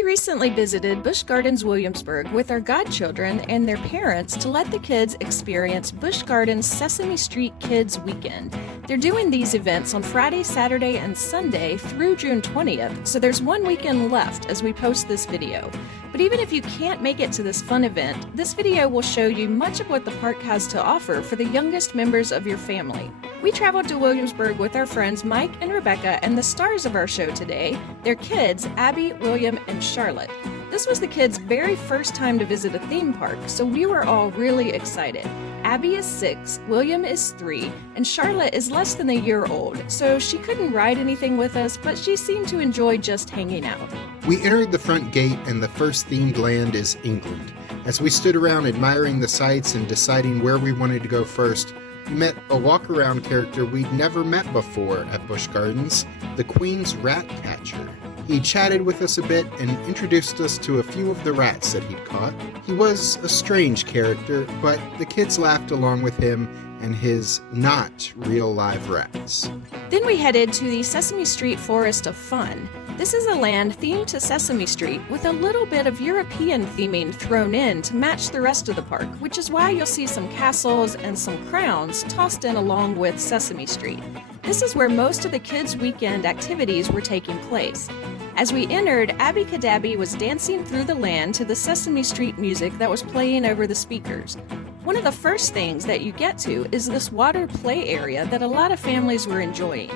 We recently visited Busch Gardens Williamsburg with our godchildren and their parents to let the kids experience Busch Gardens Sesame Street Kids Weekend. They're doing these events on Friday, Saturday, and Sunday through June 20th, so there's one weekend left as we post this video. But even if you can't make it to this fun event, this video will show you much of what the park has to offer for the youngest members of your family. We traveled to Williamsburg with our friends Mike and Rebecca and the stars of our show today, their kids, Abby, William, and Charlotte. This was the kids' very first time to visit a theme park, so we were all really excited. Abby is 6, William is 3, and Charlotte is less than a year old, so she couldn't ride anything with us, but she seemed to enjoy just hanging out. We entered the front gate and the first themed land is England. As we stood around admiring the sights and deciding where we wanted to go first, we met a walk-around character we'd never met before at Busch Gardens, the Queen's rat catcher. He chatted with us a bit and introduced us to a few of the rats that he'd caught. He was a strange character, but the kids laughed along with him and his not real live rats. Then we headed to the Sesame Street Forest of Fun. This is a land themed to Sesame Street with a little bit of European theming thrown in to match the rest of the park, which is why you'll see some castles and some crowns tossed in along with Sesame Street. This is where most of the kids' weekend activities were taking place. As we entered, Abby Cadabby was dancing through the land to the Sesame Street music that was playing over the speakers. One of the first things that you get to is this water play area that a lot of families were enjoying.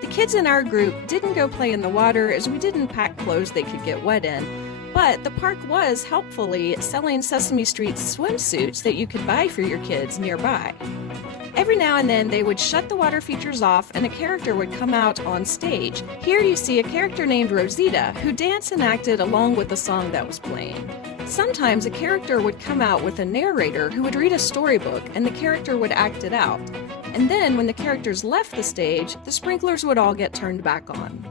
The kids in our group didn't go play in the water as we didn't pack clothes they could get wet in, but the park was helpfully selling Sesame Street swimsuits that you could buy for your kids nearby. Every now and then they would shut the water features off and a character would come out on stage. Here you see a character named Rosita who danced and acted along with the song that was playing. Sometimes a character would come out with a narrator who would read a storybook and the character would act it out. And then when the characters left the stage, the sprinklers would all get turned back on.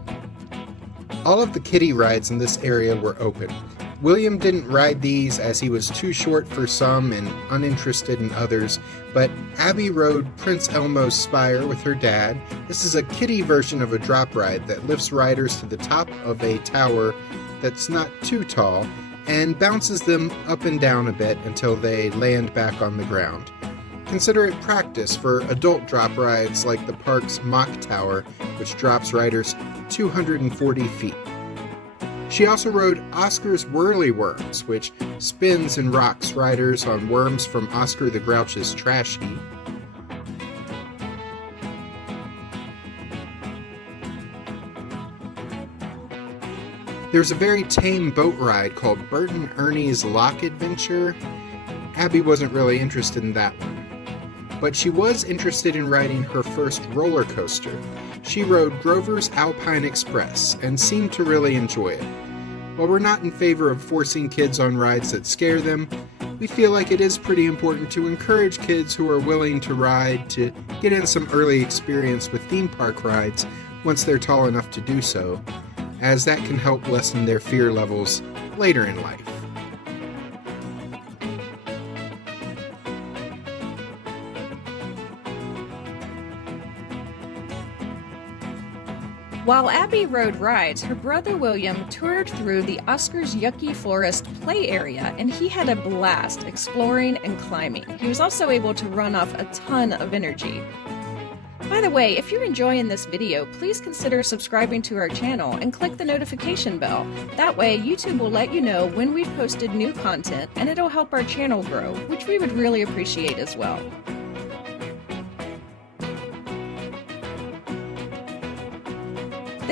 All of the kiddie rides in this area were open. William didn't ride these as he was too short for some and uninterested in others, but Abby rode Prince Elmo's Spire with her dad. This is a kiddie version of a drop ride that lifts riders to the top of a tower that's not too tall and bounces them up and down a bit until they land back on the ground. Consider it practice for adult drop rides like the park's Mock Tower, which drops riders 240 feet. She also rode Oscar's Whirly Worms, which spins and rocks riders on worms from Oscar the Grouch's trash heap. There's a very tame boat ride called Bert and Ernie's Lock Adventure. Abby wasn't really interested in that one, but she was interested in riding her first roller coaster. She rode Grover's Alpine Express and seemed to really enjoy it. While we're not in favor of forcing kids on rides that scare them, we feel like it is pretty important to encourage kids who are willing to ride to get in some early experience with theme park rides once they're tall enough to do so, as that can help lessen their fear levels later in life. While Abby rode rides, her brother William toured through the Oscar's Yucky Forest play area, and he had a blast exploring and climbing. He was also able to run off a ton of energy. By the way, if you're enjoying this video, please consider subscribing to our channel and click the notification bell. That way, YouTube will let you know when we've posted new content, and it'll help our channel grow, which we would really appreciate as well.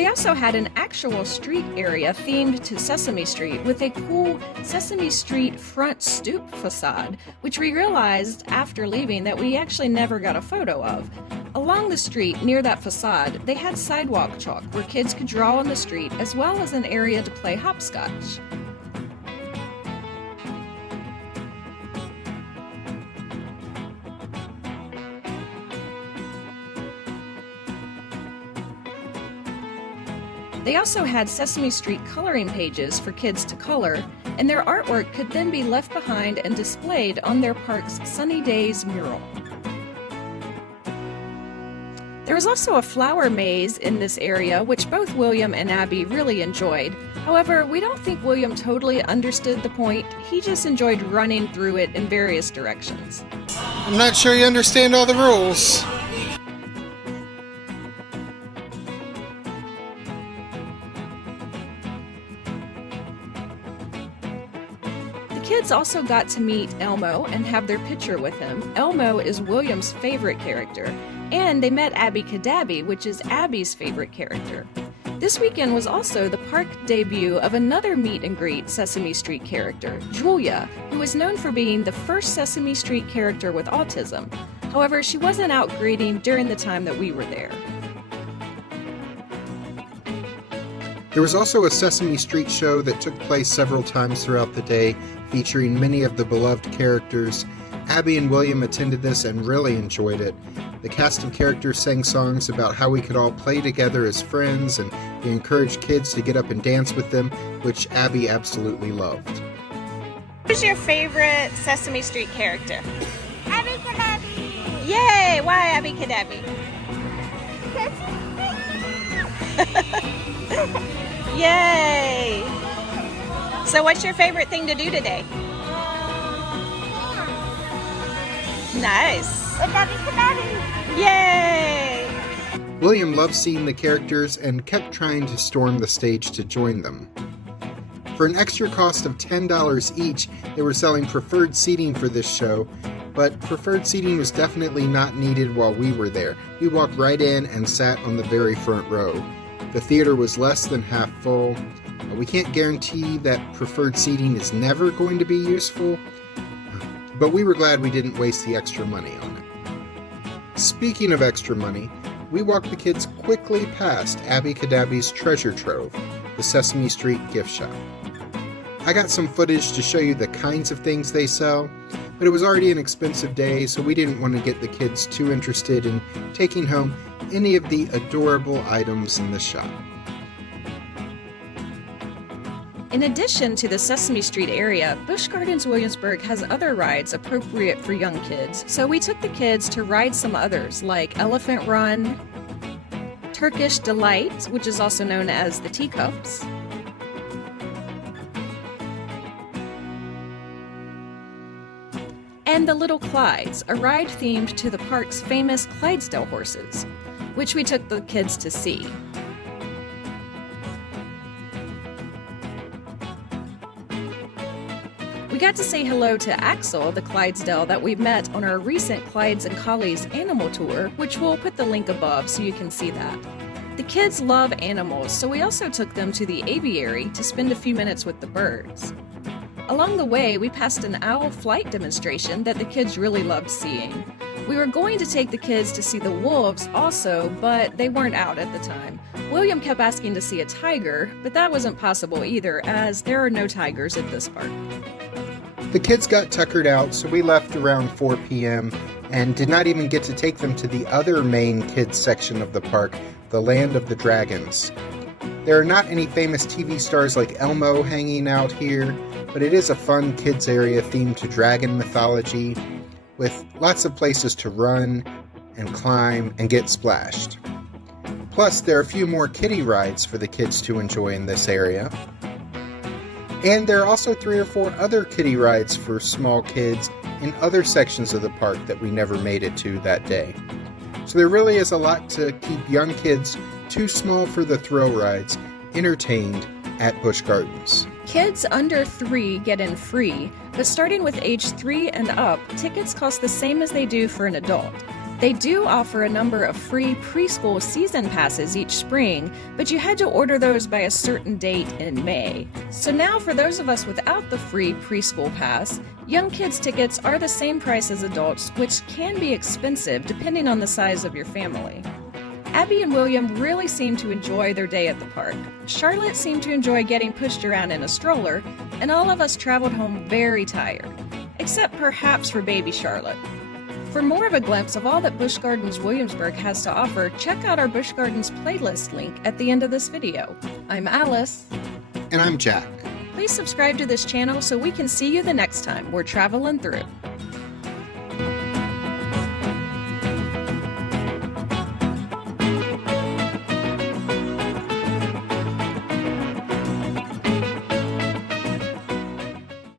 They also had an actual street area themed to Sesame Street with a cool Sesame Street front stoop facade, which we realized after leaving that we actually never got a photo of. Along the street near that facade, they had sidewalk chalk where kids could draw on the street as well as an area to play hopscotch. They also had Sesame Street coloring pages for kids to color, and their artwork could then be left behind and displayed on their park's Sunny Days mural. There was also a flower maze in this area, which both William and Abby really enjoyed. However, we don't think William totally understood the point. He just enjoyed running through it in various directions. I'm not sure you understand all the rules. The kids also got to meet Elmo and have their picture with him. Elmo is William's favorite character, and they met Abby Cadabby, which is Abby's favorite character. This weekend was also the park debut of another meet and greet Sesame Street character, Julia, who is known for being the first Sesame Street character with autism. However, she wasn't out greeting during the time that we were there. There was also a Sesame Street show that took place several times throughout the day, featuring many of the beloved characters. Abby and William attended this and really enjoyed it. The cast of characters sang songs about how we could all play together as friends, and they encouraged kids to get up and dance with them, which Abby absolutely loved. Who's your favorite Sesame Street character? Abby Cadabby! Yay! Why Abby Cadabby? Yay! So what's your favorite thing to do today? Nice! With Abby Cadabby! Yay! William loved seeing the characters and kept trying to storm the stage to join them. For an extra cost of $10 each, they were selling preferred seating for this show, but preferred seating was definitely not needed while we were there. We walked right in and sat on the very front row. The theater was less than half full. We can't guarantee that preferred seating is never going to be useful, but we were glad we didn't waste the extra money on it. Speaking of extra money, we walked the kids quickly past Abby Cadabby's treasure trove, the Sesame Street gift shop. I got some footage to show you the kinds of things they sell, but it was already an expensive day, so we didn't want to get the kids too interested in taking home any of the adorable items in the shop. In addition to the Sesame Street area, Busch Gardens Williamsburg has other rides appropriate for young kids, so we took the kids to ride some others like Elephant Run, Turkish Delight, which is also known as the Teacups, and the Little Clydes, a ride themed to the park's famous Clydesdale horses, which we took the kids to see. We got to say hello to Axel, the Clydesdale that we met on our recent Clydes and Collies animal tour, which we'll put the link above so you can see that. The kids love animals, so we also took them to the aviary to spend a few minutes with the birds. Along the way, we passed an owl flight demonstration that the kids really loved seeing. We were going to take the kids to see the wolves also, but they weren't out at the time. William kept asking to see a tiger, but that wasn't possible either, as there are no tigers at this park. The kids got tuckered out, so we left around 4 p.m. and did not even get to take them to the other main kids section of the park, the Land of the Dragons. There are not any famous TV stars like Elmo hanging out here, but it is a fun kids area themed to dragon mythology, with lots of places to run and climb and get splashed. Plus, there are a few more kiddie rides for the kids to enjoy in this area. And there are also 3 or 4 other kiddie rides for small kids in other sections of the park that we never made it to that day. So there really is a lot to keep young kids too small for the thrill rides entertained at Busch Gardens. Kids under 3 get in free, but starting with age 3 and up, tickets cost the same as they do for an adult. They do offer a number of free preschool season passes each spring, but you had to order those by a certain date in May. So now for those of us without the free preschool pass, young kids tickets are the same price as adults, which can be expensive depending on the size of your family. Abby and William really seemed to enjoy their day at the park. Charlotte seemed to enjoy getting pushed around in a stroller, and all of us traveled home very tired, except perhaps for baby Charlotte. For more of a glimpse of all that Busch Gardens Williamsburg has to offer, check out our Busch Gardens playlist link at the end of this video. I'm Alice. And I'm Jack. Please subscribe to this channel so we can see you the next time we're traveling through.